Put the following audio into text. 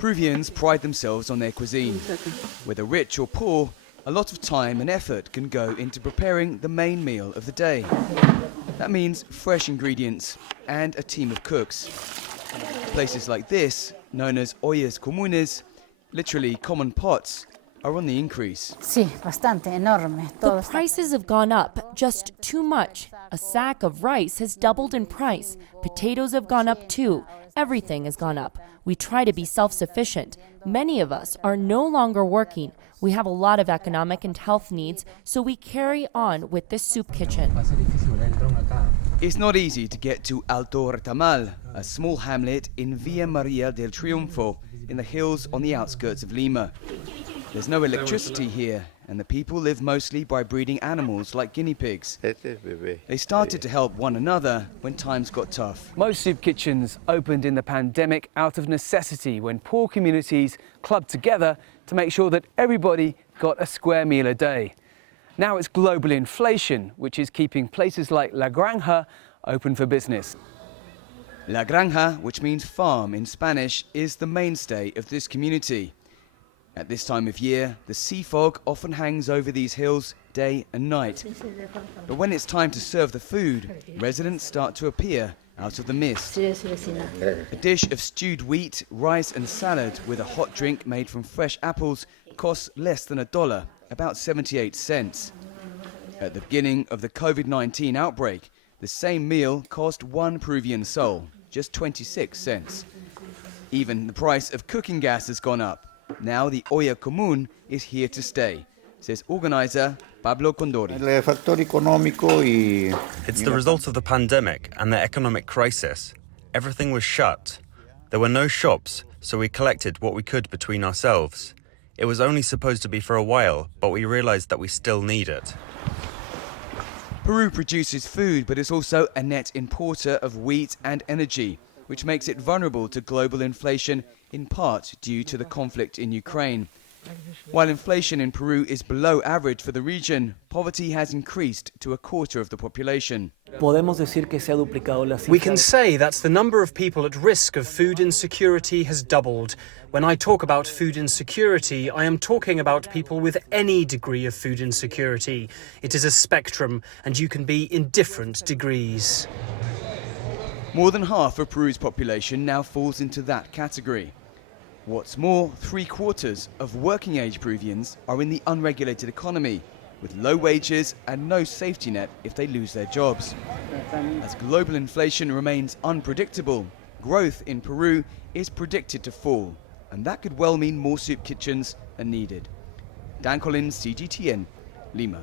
Peruvians pride themselves on their cuisine. Whether rich or poor, a lot of time and effort can go into preparing the main meal of the day. That means fresh ingredients and a team of cooks. Places like this, known as ollas comunes, literally common pots, are on the increase. Sí, bastante, enorme. The prices have gone up just too much. A sack of rice has doubled in price. Potatoes have gone up too. Everything has gone up. We try to be self-sufficient. Many of us are no longer working. We have a lot of economic and health needs, so we carry on with this soup kitchen. It's not easy to get to Alto Retamal, a small hamlet in Villa Maria del Triunfo, in the hills on the outskirts of Lima. There's no electricity here, and the people live mostly by breeding animals like guinea pigs. They started to help one another when times got tough. Most soup kitchens opened in the pandemic out of necessity when poor communities clubbed together to make sure that everybody got a square meal a day. Now it's global inflation, which is keeping places like La Granja open for business. La Granja, which means farm in Spanish, is the mainstay of this community. At this time of year, the sea fog often hangs over these hills day and night. But when it's time to serve the food, residents start to appear out of the mist. A dish of stewed wheat, rice and salad with a hot drink made from fresh apples costs less than $1, about 78 cents. At the beginning of the COVID-19 outbreak, the same meal cost 1 Peruvian sol, just 26 cents. Even the price of cooking gas has gone up. Now the olla común is here to stay, says organizer Pablo Condori. It's the result of the pandemic and the economic crisis. Everything was shut. There were no shops, so we collected what we could between ourselves. It was only supposed to be for a while, but we realized that we still need it. Peru produces food, but is also a net importer of wheat and energy, which makes it vulnerable to global inflation, in part due to the conflict in Ukraine. While inflation in Peru is below average for the region, poverty has increased to a quarter of the population. We can say that the number of people at risk of food insecurity has doubled. When I talk about food insecurity, I am talking about people with any degree of food insecurity. It is a spectrum, and you can be in different degrees. More than half of Peru's population now falls into that category. What's more, 3/4 of working-age Peruvians are in the unregulated economy, with low wages and no safety net if they lose their jobs. As global inflation remains unpredictable, growth in Peru is predicted to fall, and that could well mean more soup kitchens are needed. Dan Collyns, CGTN, Lima.